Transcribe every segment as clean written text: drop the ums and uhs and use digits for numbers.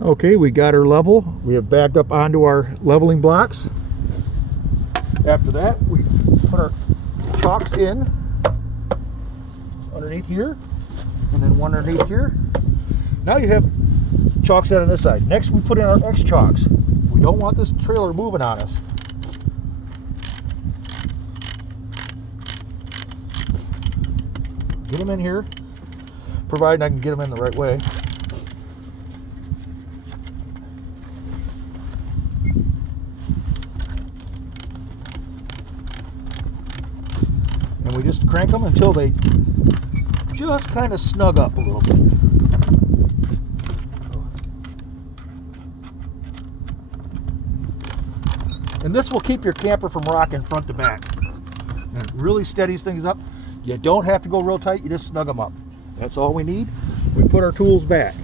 Okay, we got her level. We have backed up onto our leveling blocks. After that, we put our chocks in underneath here, and then one underneath here. Now you have chocks out on this side. Next, we put in our X chocks. We don't want this trailer moving on us. Get them in here, providing I can get them in the right way. And we just crank them until they just kind of snug up a little bit. And this will keep your camper from rocking front to back. And it really steadies things up. You don't have to go real tight, you just snug them up. That's all we need. We put our tools back.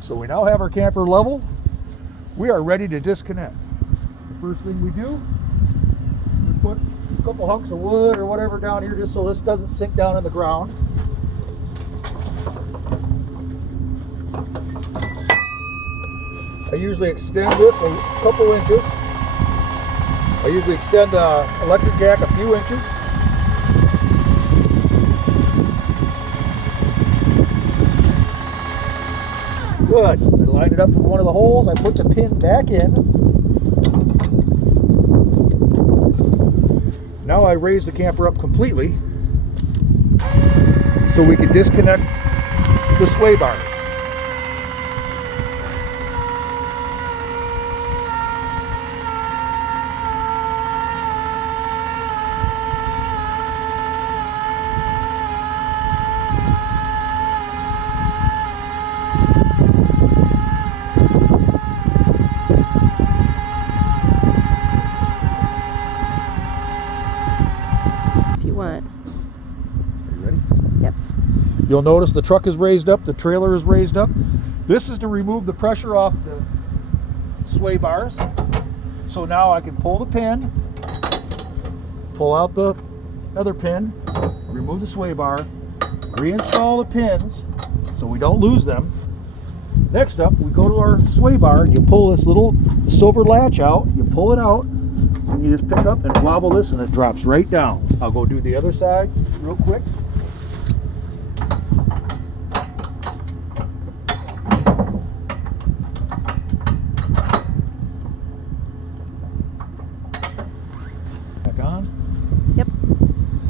So we now have our camper level. We are ready to disconnect. The first thing we do is put a couple hunks of wood or whatever down here just so this doesn't sink down in the ground. I usually extend this a couple inches. I usually extend the electric jack a few inches. Good. I lined it up with one of the holes. I put the pin back in. Now I raise the camper up completely so we can disconnect the sway bars. You'll notice the truck is raised up, the trailer is raised up. This is to remove the pressure off the sway bars. So now I can pull the pin, pull out the other pin, remove the sway bar, reinstall the pins so we don't lose them. Next up, we go to our sway bar and you pull this little silver latch out, you pull it out, and you just pick up and wobble this and it drops right down. I'll go do the other side real quick.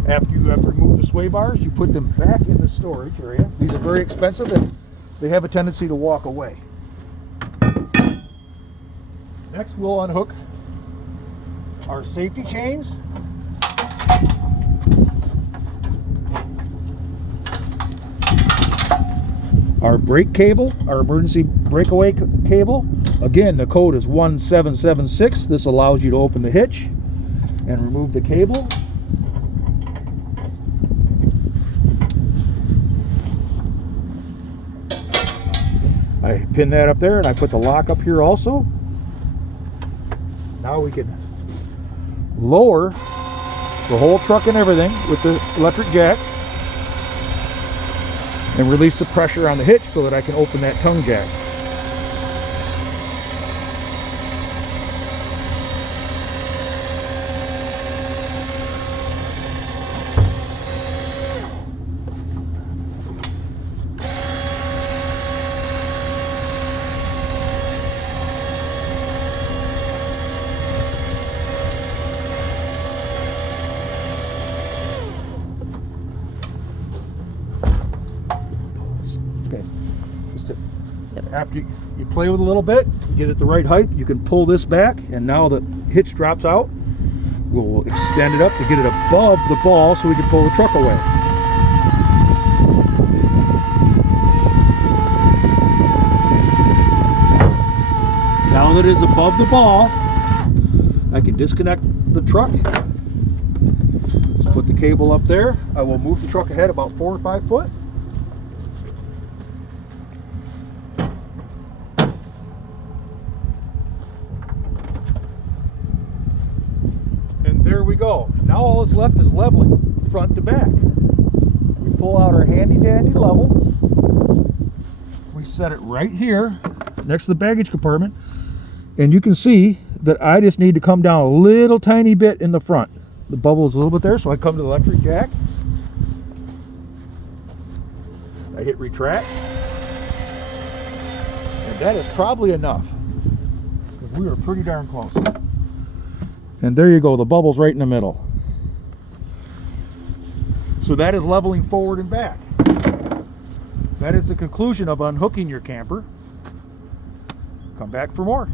After you have removed the sway bars, you put them back in the storage area. These are very expensive and they have a tendency to walk away. Next, we'll unhook our safety chains. Our brake cable, our emergency breakaway cable. Again, the code is 1776. This allows you to open the hitch and remove the cable. I pin that up there and I put the lock up here also. Now we can lower the whole truck and everything with the electric jack and release the pressure on the hitch so that I can open that tongue jack. Okay. After you play with it a little bit, get it the right height, you can pull this back, and now the hitch drops out. We'll extend it up to get it above the ball so we can pull the truck away. Now that it is above the ball, I can disconnect the truck. Just put the cable up there. I will move the truck ahead about 4 or 5 foot. There we go. Now all that's left is leveling front to back. We pull out our handy dandy level. we set it right here next to the baggage compartment, and you can see that I just need to come down a little tiny bit in the front. The bubble is a little bit there, so I come to the electric jack. I hit retract, and that is probably enough, because we were pretty darn close. And there you go, the bubble's right in the middle. So that is leveling forward and back. That is the conclusion of unhooking your camper. Come back for more.